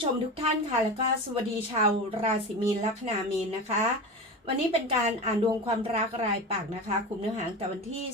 ผู้ชมทุกท่านค่ะ แล้วก็สวัสดีชาวราศีมีนลัคนามีนนะคะ วันนี้เป็นการอ่านดวงความรักรายปากนะคะคุมเนื้อหาตั้งแต่วันที่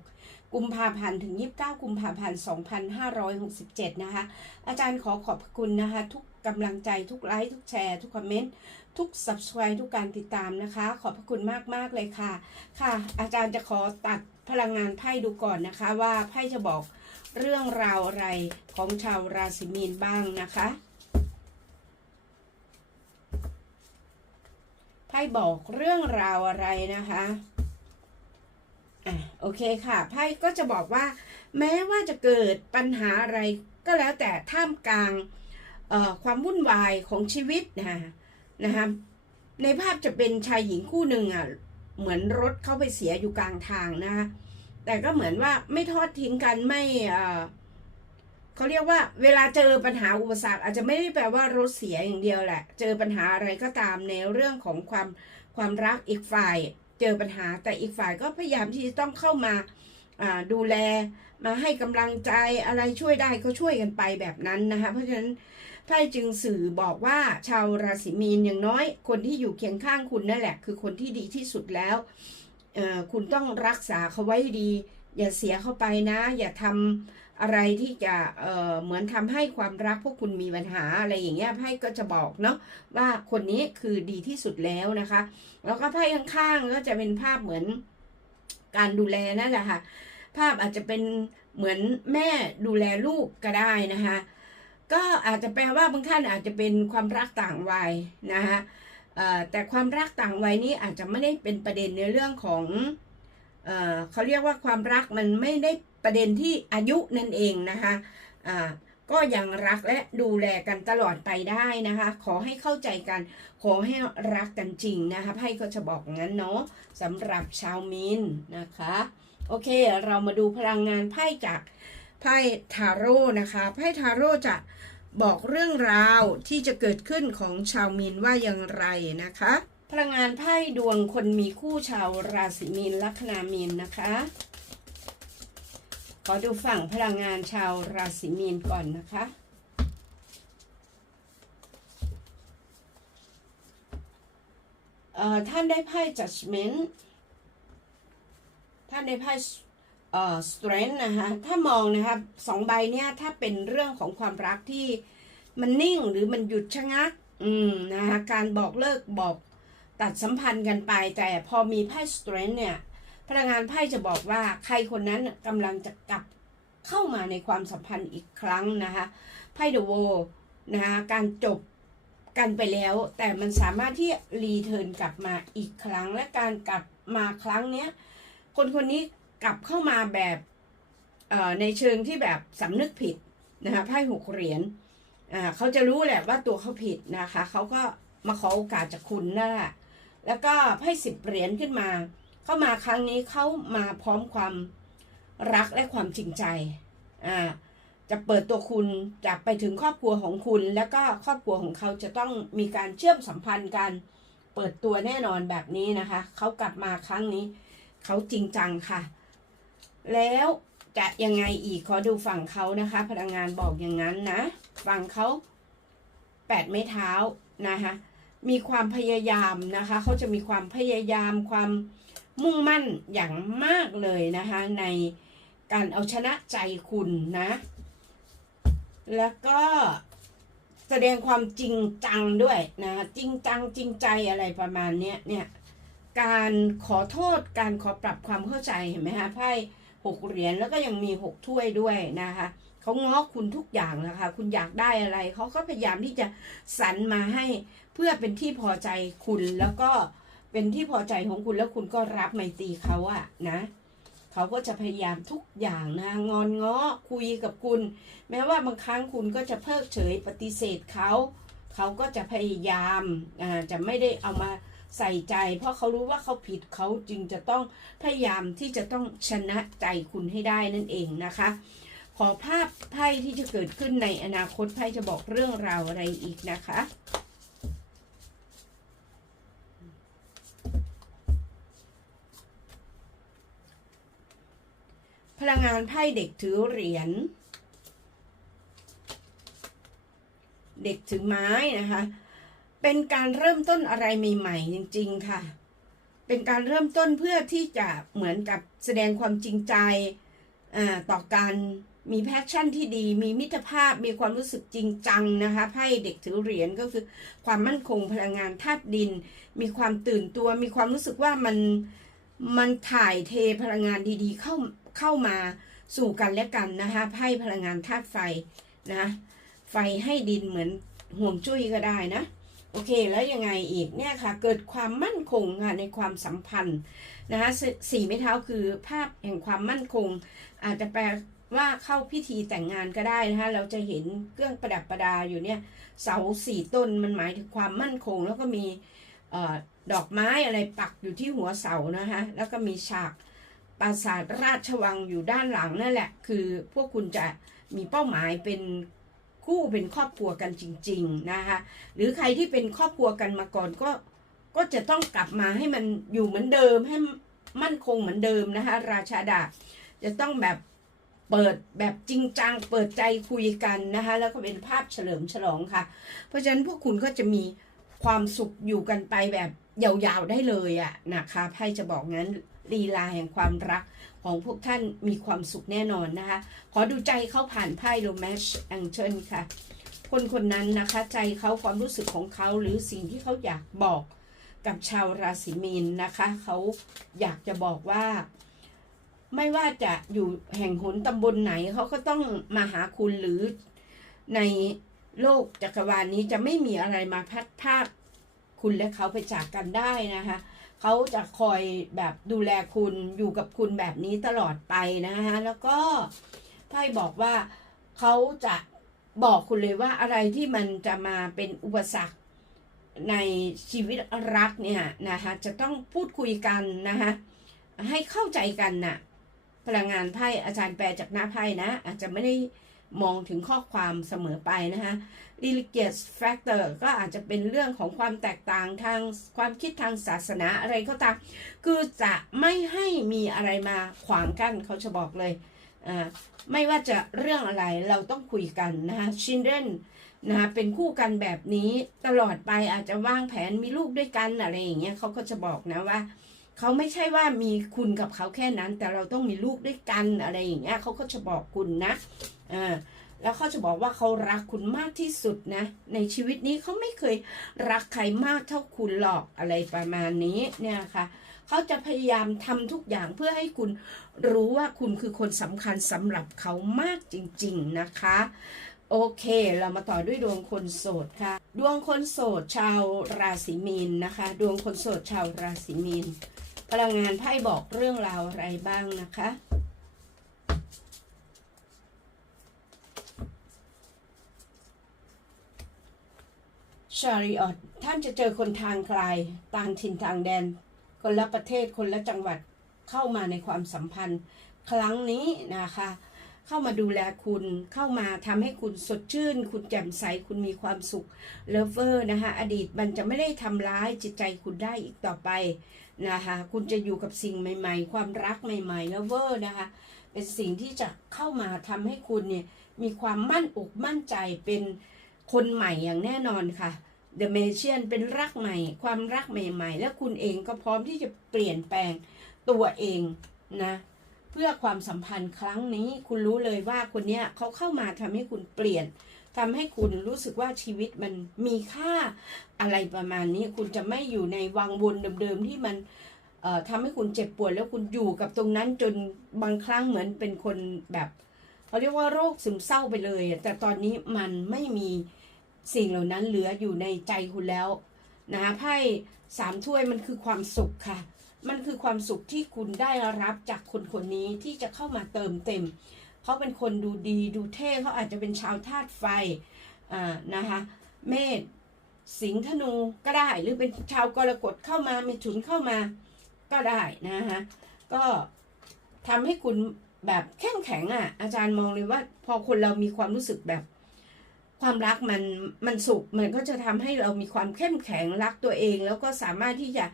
16 กุมภาพันธ์ถึง 29 กุมภาพันธ์ 2567 นะคะ อาจารย์ขอขอบคุณนะคะ ทุกกำลังใจทุกไลค์ทุกแชร์ ทุกคอมเมนต์ทุก subscribe ทุกการติดตามนะคะ ขอบพระคุณมาก ๆ เลยค่ะ ค่ะ อาจารย์จะขอตัดพลังงานไพ่ดูก่อนนะคะ ว่าไพ่จะบอกเรื่องราวอะไรของชาวราศีมีนบ้างนะคะ ไพ่บอกเรื่องราวอะไรนะคะอะโอเคค่ะไพ่ก็จะบอกว่า แม้ว่าจะเกิดปัญหาอะไรก็แล้วแต่ท่ามกลางความวุ่นวายของชีวิตนะคะนะคะในภาพจะเป็นชายหญิงคู่หนึ่งอะเหมือนรถเข้าไปเสียอยู่กลางทางนะคะแต่ก็เหมือนว่าไม่ทอดทิ้งกันไม่ เขาเรียกว่าเวลาเจอปัญหาอุปสรรค อาจจะไม่ได้แปลว่ารถเสียอย่างเดียวแหละ เจอปัญหาอะไรก็ตามในเรื่องของความความรักอีกฝ่าย เจอปัญหาแต่อีกฝ่ายก็พยายามที่จะต้องเข้ามาดูแลมาให้กำลังใจอะไรช่วยได้ก็ช่วยกันไปแบบนั้นนะคะเพราะฉะนั้นไพ่จึงสื่อบอกว่าชาวราศีมีนอย่างน้อย คนที่อยู่เคียงข้างคุณนั่นแหละ คือคนที่ดีที่สุดแล้วคุณต้องรักษาเขาไว้ดี อย่าเสียเข้าไปนะ อย่าทำ อะไรที่จะเอ่อเหมือนทำให้ความรักพวกคุณมีปัญหาอะไรอย่างเงี้ยไพ่ก็จะบอกเนาะว่าคนนี้คือดีที่สุดแล้วนะคะ แล้วก็ไพ่ข้างๆก็จะเป็นภาพเหมือนการดูแลนั่นแหละค่ะ ภาพอาจจะเป็นเหมือนแม่ดูแลลูกก็ได้นะคะก็อาจจะแปลว่าบางท่านอาจจะเป็นความรักต่างวัยนะคะเอ่อแต่ความรักต่างวัยนี้อาจจะไม่ได้เป็นประเด็นในเรื่องของ เเขาเรียกว่าความรักมันไม่ได้ประเด็นที่อายุนั่นเองนะคะก็ยังรักและดูแลกันตลอดไปได้นะคะ ขอให้เข้าใจกัน ขอให้รักกันจริงนะคะไพ่ก็จะบอกงั้นเนาะสำหรับชาวมินนะคะ โอเคเรามาดูพลังงานไพ่จากไพ่ทาโร่นะคะไพ่ทาโร่จะบอกเรื่องราวที่จะเกิดขึ้นของชาวมีนว่าอย่างไรนะคะ พลังงานไพ่ดวงคนมีคู่ชาวราศีมีนลัคนามีนนะคะ ขอดูฝั่งพลังงานชาวราศีมีนก่อนนะคะ ท่านได้ไพ่ judgment ท่านได้ไพ่เอ่อ strength นะคะถ้ามองนะครับสองใบเนี่ยถ้าเป็นเรื่องของความรักที่มันนิ่งหรือมันหยุดชะงัก อืมนะคะการบอกเลิกบอก ตัดสัมพันธ์กันไปแต่พอมีไพ่ strength เนี่ยพลังงานไพ่จะบอกว่าใครคนนั้นกำลังจะกลับเข้ามาในความสัมพันธ์อีกครั้งนะคะไพ่เดอะโวนะคะการจบกันไปแล้ว แต่มันสามารถที่รีเทิร์นกลับมาอีกครั้ง และการกลับมาครั้งเนี้ยคนคนนี้กลับเข้ามาแบบในเชิงที่แบบสำนึกผิดนะคะไพ่หกเหรียญเขาจะรู้แหละว่าตัวเขาผิดนะคะ เขาก็มาขอโอกาสจากคุณนั่นแหละ แล้วก็ไพ่สิบเหรียญขึ้นมา เข้ามาครั้งนี้เข้ามาพร้อมความรักและความจริงใจอ่าจะเปิดตัวคุณจะไปถึงครอบครัวของคุณ แล้วก็ครอบครัวของเขาจะต้องมีการเชื่อมสัมพันธ์กันเปิดตัวแน่นอนแบบนี้นะคะ เขากลับมาครั้งนี้ เขาจริงจังค่ะ แล้วจะยังไงอีกขอดูฝั่งเขานะคะ พลังงานบอกอย่างนั้นนะ ฝั่งเขาแปดไม้เท้านะคะ มีความพยายามนะคะเขาจะมีความพยายามความมุ่งมั่นอย่างมากเลยนะคะ ในการเอาชนะใจคุณนะ แล้วก็แสดงความจริงจังด้วยนะจริงจังจริงใจอะไรประมาณเนี้ยเนี่ยการขอโทษการขอปรับความเข้าใจเห็นไหมคะไพ่หกเหรียญแล้วก็ยังมีหกถ้วยด้วยนะคะ เขาง้อคุณทุกอย่างนะคะคุณอยากได้อะไร เขาก็พยายามที่จะสรรมาให้เพื่อเป็นที่พอใจคุณแล้วก็เป็นที่พอใจของคุณแล้วคุณก็รับไมตรีเขาอะนะเขาก็จะพยายามทุกอย่างนะงอนง้อคุยกับคุณ แม้ว่าบางครั้งคุณก็จะเพิกเฉยปฏิเสธเขาเขาก็จะพยายามอ่าจะไม่ได้เอามาใส่ใจ เพราะเขารู้ว่าเขาผิดเขาจึงจะต้องพยายามที่จะต้องชนะใจคุณให้ได้นั่นเองนะคะ ขอภาพไพ่ที่จะเกิดขึ้นในอนาคตไพ่จะบอกเรื่องราวอะไรอีกนะคะพลังงานไพ่เด็กถือเหรียญ เด็กถือไม้นะคะ เป็นการเริ่มต้นอะไรใหม่ ๆ จริง ๆ ค่ะ เป็นการเริ่มต้นเพื่อที่จะเหมือนกับแสดงความจริงใจต่อการ มีแพชชั่นที่ดี มีมิตรภาพ มีความรู้สึกจริงจังนะคะไพ่เด็กถือเหรียญก็คือความมั่นคงพลังงานธาตุดิน มีความตื่นตัว มีความรู้สึกว่ามันมันถ่ายเทพลังงานดีๆ เข้าเข้ามาสู่กันและกันนะคะไพ่พลังงานธาตุไฟนะไฟให้ดินเหมือนห่วงจุ้ยก็ได้นะโอเคแล้วยังไงอีกเนี่ยค่ะเกิดความมั่นคงค่ะในความสัมพันธ์นะคะสสี่ไม้เท้าคือภาพแห่งความมั่นคง อาจจะแปล ว่าเข้าพิธีแต่งงานก็ได้นะคะเราจะเห็นเครื่องประดับประดาอยู่เนี่ยเสาสี่ต้นมันหมายถึงความมั่นคง แล้วก็มีออดอกไม้อะไรปักอยู่ที่หัวเสานะคะแล้วก็มีฉากปราสาทราชวังอยู่ด้านหลังนั่นแหละ คือพวกคุณจะมีเป้าหมายเป็นคู่เป็นครอบครัวกันจริง ๆนะคะหรือใครที่เป็นครอบครัวกันมาก่อนก็ก็จะต้องกลับมาให้มันอยู่เหมือนเดิมให้มั่นคงเหมือนเดิมนะคะราชาดาจะต้องแบบ เปิดแบบจริงจังเปิดใจคุยกันนะคะ แล้วก็เป็นภาพเฉลิมฉลองค่ะ เพราะฉะนั้นพวกคุณก็จะมีความสุขอยู่กันไปแบบยาวๆได้เลยอะนะคะไพ่จะบอกงั้นลีลาแห่งความรักของพวกท่านมีความสุขแน่นอนนะคะ ขอดูใจเขาผ่านไพ่โรแมชแองเจิลค่ะ คนคนนั้นนะคะ ใจเขาความรู้สึกของเขาหรือสิ่งที่เขาอยากบอกกับชาวราศีมีนนะคะ เขาอยากจะบอกว่า ไม่ว่าจะอยู่แห่งหนตำบลไหนเขาก็ต้องมาหาคุณหรือในโลกจักรวาลนี้จะไม่มีอะไรมาพัดภาคคุณและเขาไปจากกันได้นะคะเขาจะคอยแบบดูแลคุณอยู่กับคุณแบบนี้ตลอดไปนะคะแล้วก็ไพ่บอกว่าเขาจะบอกคุณเลยว่าอะไรที่มันจะมาเป็นอุปสรรคในชีวิตรักเนี่ยนะคะจะต้องพูดคุยกันนะคะให้เข้าใจกันน่ะ พลังงานไพ่อาจารย์แปลจากหน้าไพ่นะ อาจจะไม่ได้มองถึงข้อความเสมอไปนะคะ religious factor ก็อาจจะเป็นเรื่องของความแตกต่างทางความคิดทางศาสนาอะไรก็ตาม คือจะไม่ให้มีอะไรมาขวางกั้นเขาจะบอกเลยอ่าไม่ว่าจะเรื่องอะไรเราต้องคุยกันนะคะ children นะคะเป็นคู่กันแบบนี้ตลอดไปอาจจะวางแผนมีลูกด้วยกันอะไรอย่างเงี้ยเขาก็จะบอกนะว่า เขาไม่ใช่ว่ามีคุณกับเขาแค่นั้น แต่เราต้องมีลูกด้วยกันอะไรอย่างเงี้ยเขาก็จะบอกคุณนะอ่าแล้วเขาจะบอกว่าเขารักคุณมากที่สุดนะ ในชีวิตนี้เขาไม่เคยรักใครมากเท่าคุณหรอกอะไรประมาณนี้เนี่ยค่ะเขาจะพยายามทำทุกอย่างเพื่อให้คุณรู้ว่าคุณคือคนสำคัญสำหรับเขามากจริง ๆนะคะ โอเค เรามาต่อด้วยดวงคนโสดค่ะ ดวงคนโสดชาวราศีมีนนะคะ ดวงคนโสดชาวราศีมีน พลังงานไพ่บอกเรื่องราวอะไรบ้างนะคะ ชาริออตท่านจะเจอคนทางไกลต่างถิ่นต่างแดน คนละประเทศคนละจังหวัดเข้ามาในความสัมพันธ์ ครั้งนี้นะคะ เข้ามาดูแลคุณ เข้ามาทำให้คุณสดชื่น คุณแจ่มใส คุณมีความสุข เลฟเวอร์นะคะ อดีตมันจะไม่ได้ทำร้ายจิตใจคุณได้อีกต่อไปนะคะ คุณจะอยู่กับสิ่งใหม่ ๆ ความรักใหม่ๆเลฟเวอร์นะคะ เป็นสิ่งที่จะเข้ามาทำให้คุณเนี่ยมีความมั่นอกมั่นใจเป็นคนใหม่อย่างแน่นอนค่ะ The m a g i a n เป็นรักใหม่ ความรักใหม่ ๆ และคุณเองก็พร้อมที่จะเปลี่ยนแปลงตัวเองนะ เพื่อความสัมพันธ์ครั้งนี้ คุณรู้เลยว่าคนเนี้ยเขาเข้ามาทำให้คุณเปลี่ยนทำให้คุณรู้สึกว่าชีวิตมันมีค่าอะไรประมาณนี้ คุณจะไม่อยู่ในวังวนเดิมๆที่มันเอ่อทำให้คุณเจ็บปวดแล้วคุณอยู่กับตรงนั้นจนบางครั้งเหมือนเป็นคนแบบเขาเรียกว่าโรคซึมเศร้าไปเลย แต่ตอนนี้มันไม่มีสิ่งเหล่านั้นเหลืออยู่ในใจคุณแล้วนะไพ่สามถ้วยมันคือความสุขค่ะ มันคือความสุขที่คุณได้รับจากคนคนนี้ที่จะเข้ามาเติมเต็ม เขาเป็นคนดูดีดูเท่เขาอาจจะเป็นชาวธาตุไฟนะคะเมษสิงห์ธนูก็ได้หรือเป็นชาวกรกฎเข้ามามีถุนเข้ามาก็ได้นะคะก็ทำให้คุณแบบเข้มแข็งอะ อาจารย์มองเลยว่า พอคนเรามีความรู้สึกแบบ ความรักมันมันสุขมันก็จะทำให้เรามีความเข้มแข็งรักตัวเอง แล้วก็สามารถที่จะ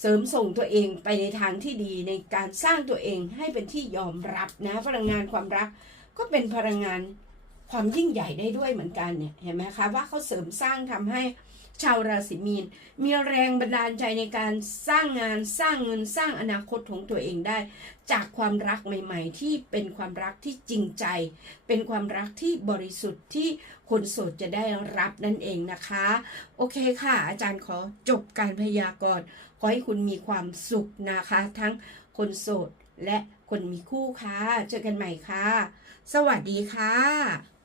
เสริมส่งตัวเองไปในทางที่ดีในการสร้างตัวเองให้เป็นที่ยอมรับนะพลังงานความรัก ก็เป็นพลังงานความยิ่งใหญ่ได้ด้วยเหมือนกันเนี่ยเห็นไหมคะว่าเขาเสริมสร้างทำให้ ชาวราศีมีน มีแรงบันดาลใจในการสร้างงานสร้างเงินสร้างอนาคตของตัวเองได้ จากความรักใหม่ ๆ ที่เป็นความรักที่จริงใจ เป็นความรักที่บริสุทธิ์ที่คนโสดจะได้รับนั่นเองนะคะ โอเคค่ะ อาจารย์ขอจบการพยากรณ์ขอให้คุณมีความสุขนะคะ ทั้งคนโสดและคนมีคู่ค่ะ เจอกันใหม่ค่ะ สวัสดีค่ะ